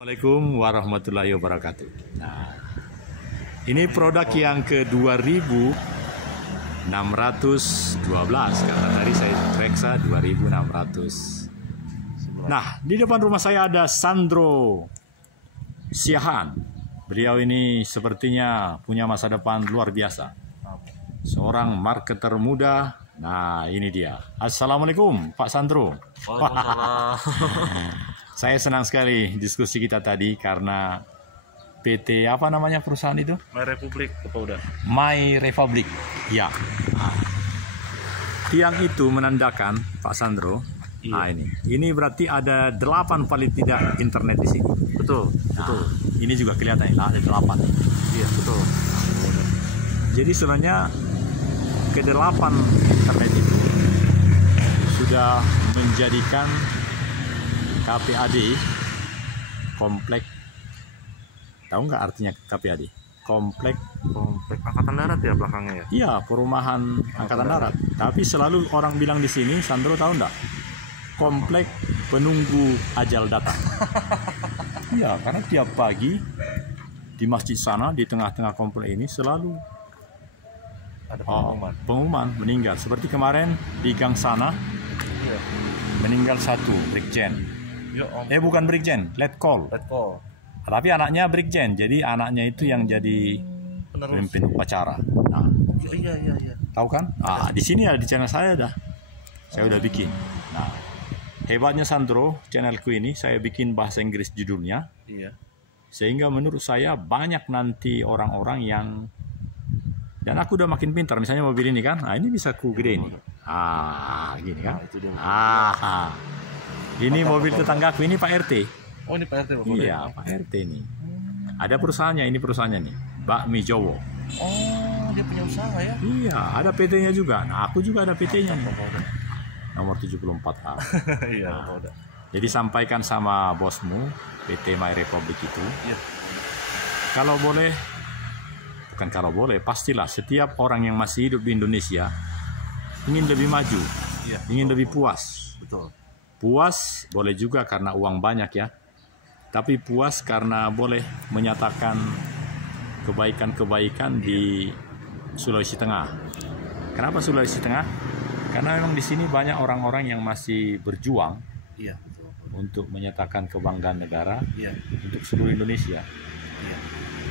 Assalamualaikum warahmatullahi wabarakatuh. Nah, ini produk yang ke 2612 karena tadi saya reksa 2600. Nah, di depan rumah saya ada Sandro Siahaan. Beliau ini sepertinya punya masa depan luar biasa. Seorang marketer muda. Nah, ini dia. Assalamualaikum, Pak Sandro. Waalaikumsalam. Saya senang sekali diskusi kita tadi karena PT apa namanya perusahaan itu? My Republic apa udah? My Republic. Ya. Tiang itu menandakan Pak Sandro. Iya. Nah, ini berarti ada 8 paling tidak internet di sini. Betul, Nah, betul. ini juga kelihatan ya, ada 8. Iya, betul. Jadi sebenarnya ke-8 internet itu sudah menjadikan KPAD komplek. Tahu nggak artinya KPAD? Komplek Angkatan Darat ya belakangnya ya? Iya, perumahan Angkatan Darat. Tapi selalu orang bilang di sini, Sandro tahu nggak? Komplek penunggu ajal datang. Iya, karena tiap pagi di masjid sana, di tengah-tengah komplek ini selalu Ada pengumuman. pengumuman meninggal. Seperti kemarin di gang sana, Iya. meninggal satu Brigjen. Yo, Om. Bukan Brigjen, Letkol. Letko. Tapi anaknya Brigjen, jadi anaknya itu yang jadi Penerus. pemimpin upacara. Nah, Iya, iya, iya. tahu kan? Ah, di sini ada di channel saya dah. Saya udah bikin. Nah, hebatnya Sandro, channelku ini saya bikin bahasa Inggris judulnya, Iya. sehingga menurut saya banyak nanti orang-orang yang, dan aku udah makin pintar. Misalnya mobil ini kan, nah ini bisa ku gede nih. Ah, gini kan? Nah, itu dia. Ini mobil tetanggaku, ini Pak RT. Oh, ini Pak RT Bapak udah? Iya, Pak RT nih. Ada perusahaannya, ini perusahaannya nih, Bakmi Jowo. Oh, dia punya usaha ya? Iya, ada PT-nya juga. Nah, aku juga ada PT-nya nih. Bapak udah. Nomor 74A. Iya, Bapak udah. Jadi sampaikan sama bosmu, PT My Republic itu, Iya. kalau boleh, bukan kalau boleh, pastilah setiap orang yang masih hidup di Indonesia ingin lebih maju, Iya. ingin lebih puas. Betul. Puas boleh juga karena uang banyak ya, tapi puas karena boleh menyatakan kebaikan-kebaikan di Sulawesi Tengah. Kenapa Sulawesi Tengah? Karena memang di sini banyak orang-orang yang masih berjuang Iya, betul. untuk menyatakan kebanggaan negara Iya. untuk seluruh Indonesia. Iya.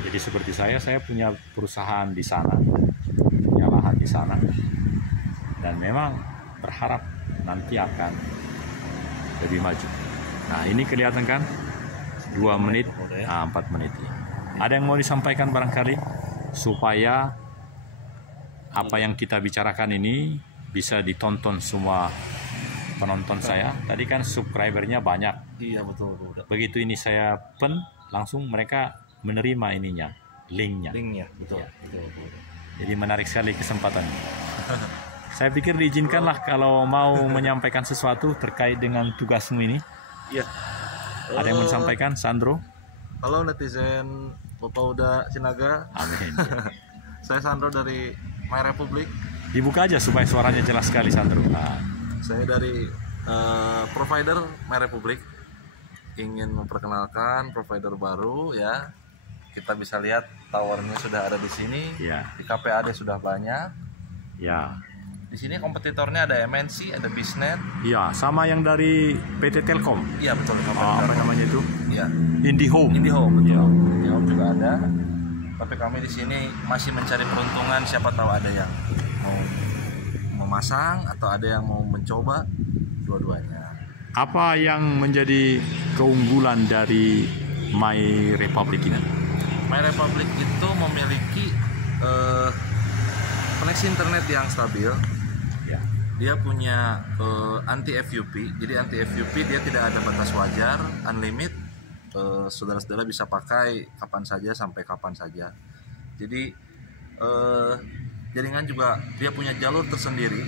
Jadi seperti saya punya perusahaan di sana, punya lahan di sana, dan memang berharap nanti akan lebih maju. Nah, ini kelihatan kan 2 menit, 4 menit. Ada yang mau disampaikan barangkali supaya apa yang kita bicarakan ini bisa ditonton semua penonton saya. Tadi kan subscribernya banyak. Iya, betul, Bapak udah. Begitu ini saya langsung mereka menerima ininya, linknya. Linknya, betul. Betul, Bapak udah. Jadi menarik sekali kesempatannya. Saya pikir diizinkanlah kalau mau menyampaikan sesuatu terkait dengan tugasmu ini. Iya. Ada yang mau disampaikan, Sandro? Halo netizen Bapak udah Sinaga. Amin. Saya Sandro dari My Republic. Dibuka aja supaya suaranya jelas sekali, Sandro. Nah, Saya dari provider My Republic. Ingin memperkenalkan provider baru ya. Kita bisa lihat towernya sudah ada di sini. ya, Di KPAD sudah banyak. ya, Di sini kompetitornya ada MNC, ada Biznet. ya, sama yang dari PT Telkom. Iya betul. Apa namanya itu? Iya. IndiHome. IndiHome betul. Iya. IndiHome juga ada. Tapi kami di sini masih mencari peruntungan. Siapa tahu ada yang mau memasang atau ada yang mau mencoba dua-duanya. Apa yang menjadi keunggulan dari My Republic ini? My Republic itu memiliki koneksi internet yang stabil. Ya. Dia punya anti FUP. Jadi anti FUP dia tidak ada batas wajar, unlimited. Saudara-saudara bisa pakai kapan saja sampai kapan saja. Jadi jaringan juga dia punya jalur tersendiri,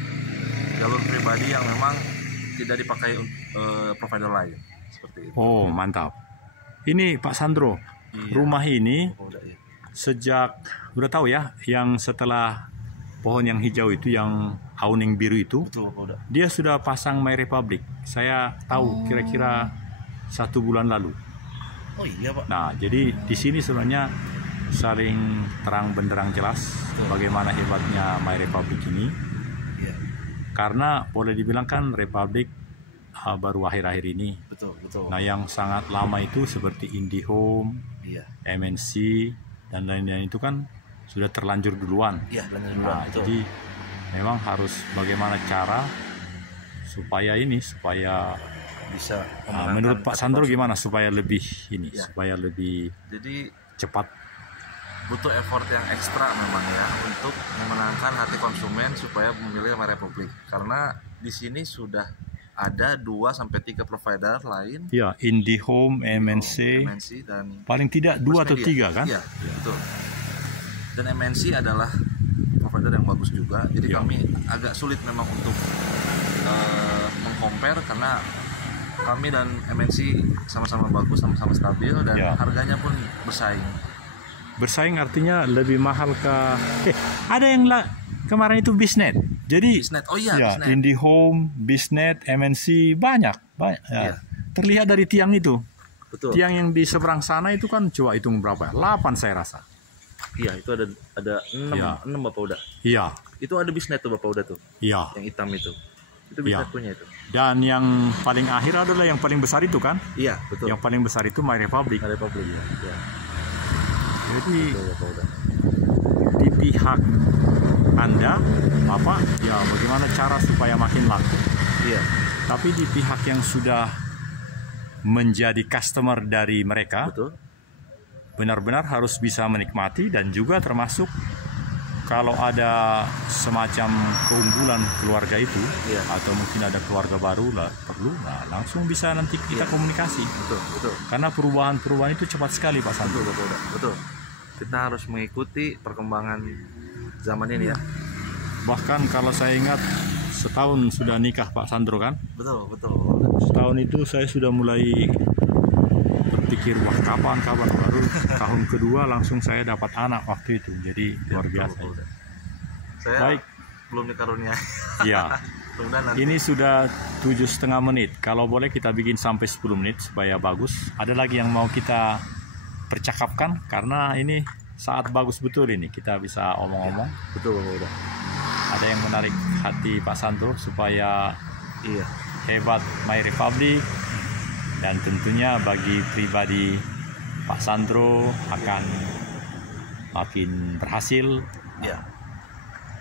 jalur pribadi yang memang tidak dipakai provider lain. Seperti itu. Oh, mantap. Ini Pak Sandro, Iya. rumah ini Oh, udah, ya. sejak, udah tahu ya, yang setelah pohon yang hijau itu, yang awning biru itu, Betul, Bapak udah. dia sudah pasang My Republic. Saya tahu kira-kira 1 bulan lalu. Oh iya Pak. Nah, jadi di sini sebenarnya saling terang benderang jelas bagaimana hebatnya My Republic ini. Iya. Karena boleh dibilang kan Republic baru akhir-akhir ini. Betul. Nah, yang sangat lama itu seperti IndiHome, Iya. MNC, dan lain-lain itu kan sudah terlanjur duluan. Iya, Nah, jadi memang harus bagaimana cara supaya bisa menurut Pak Sandro gimana supaya lebih Ya. supaya lebih Jadi cepat. butuh effort yang ekstra memang ya untuk memenangkan hati konsumen supaya memilih My Republic. Karena di sini sudah ada 2-3 provider lain. Ya, IndiHome, MNC, dan paling tidak 2 atau 3 kan? Iya, betul. Dan MNC adalah provider yang bagus juga. Jadi Ya. kami agak sulit memang untuk meng-compare karena kami dan MNC sama-sama bagus, sama-sama stabil, dan Ya. harganya pun bersaing. Bersaing artinya lebih mahal ada yang kemarin itu Biznet. Jadi Biznet, oh iya, ya, Biznet. IndiHome, Biznet, MNC banyak. Ya. Iya. Terlihat dari tiang itu. Betul. Tiang yang di seberang sana itu kan coba hitung berapa? 8 saya rasa. Iya, itu ada 6, Iya. 6 Bapak udah. Iya, Itu ada Biznet tuh Bapak udah tuh, iya. yang hitam itu. Itu Biznet Iya. punya itu. Dan yang paling akhir adalah yang paling besar itu kan? Iya, betul. Yang paling besar itu My Republic. My Republic. Iya. Jadi Betul, Bapak udah. di pihak Anda, Bapak, ya bagaimana cara supaya makin laku. Iya. Tapi di pihak yang sudah menjadi customer dari mereka, Betul. benar-benar harus bisa menikmati, dan juga termasuk kalau ada semacam keunggulan keluarga itu, Iya. atau mungkin ada keluarga baru lah perlu, langsung bisa nanti kita komunikasi. Betul. Karena perubahan-perubahan itu cepat sekali Pak Sandro. Betul, Bapak udah. Betul. Kita harus mengikuti perkembangan zaman ini ya. Bahkan kalau saya ingat setahun sudah nikah Pak Sandro kan? Betul. Setahun itu saya sudah mulai berpikir wah kapan baru tahun kedua langsung saya dapat anak waktu itu, jadi luar biasa. Betul. Saya Baik. belum dikaruniai. Ya, Mudah-mudahan nanti. ini sudah 7,5 menit. Kalau boleh kita bikin sampai 10 menit supaya bagus. Ada lagi yang mau kita percakapkan karena ini saat bagus betul ini kita bisa omong-omong. Betul, Bapak udah. Ada yang menarik hati Pak Sandro supaya Iya. hebat My Republic, dan tentunya bagi pribadi Pak Sandro akan makin berhasil. Iya.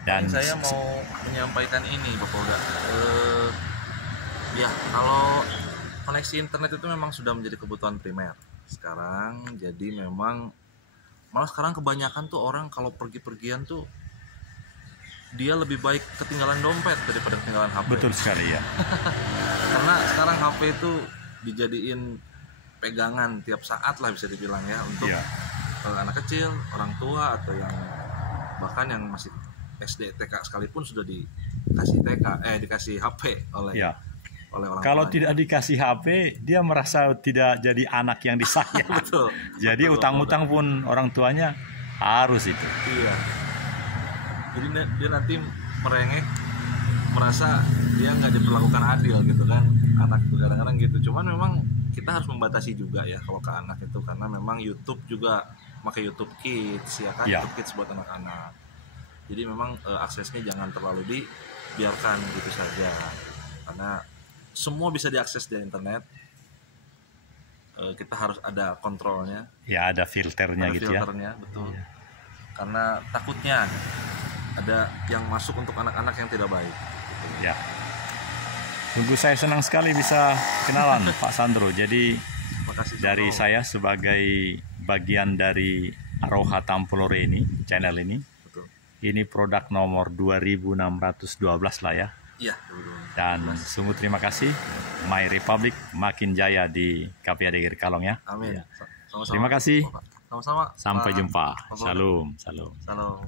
Dan Saya mau menyampaikan ini Bapak udah. Ya, kalau koneksi internet itu memang sudah menjadi kebutuhan primer sekarang. Jadi memang malah sekarang kebanyakan tuh orang kalau pergi-pergian tuh dia lebih baik ketinggalan dompet daripada ketinggalan HP. betul sekali ya. Karena sekarang HP itu dijadiin pegangan tiap saat lah bisa dibilang ya, untuk Iya. anak kecil, orang tua, atau yang bahkan yang masih SD, TK sekalipun sudah dikasih HP oleh Ya. orang Kalau tuanya. tidak dikasih HP, dia merasa tidak jadi anak yang disayang. Betul. Jadi Betul, utang-utang pun orang tuanya harus itu. Iya. Jadi dia nanti merengek, merasa dia nggak diperlakukan adil gitu kan, anak tuh kadang-kadang gitu. Cuman memang kita harus membatasi juga ya kalau ke anak itu, karena memang YouTube juga pakai YouTube Kids ya kan, Ya. YouTube Kids buat anak-anak. Jadi memang aksesnya jangan terlalu dibiarkan gitu saja, karena semua bisa diakses di internet. Kita harus ada kontrolnya, Ya ada filternya ada gitu ya. filternya, betul. Iya. Karena takutnya ada yang masuk untuk anak-anak yang tidak baik. Ya. Sungguh saya senang sekali bisa kenalan Pak Sandro. Jadi Terima kasih dari Sandro. saya sebagai bagian dari Aroha Tampolore ini, channel ini, Betul. ini produk nomor 2612 lah ya. Iya, betul. Dan sungguh terima kasih My Republic makin jaya di KPAD Kalong ya. Amin. Ya. Sama-sama. Terima kasih. Sama-sama. Sampai Pak. jumpa. Bapak. Shalom. Shalom. Salam.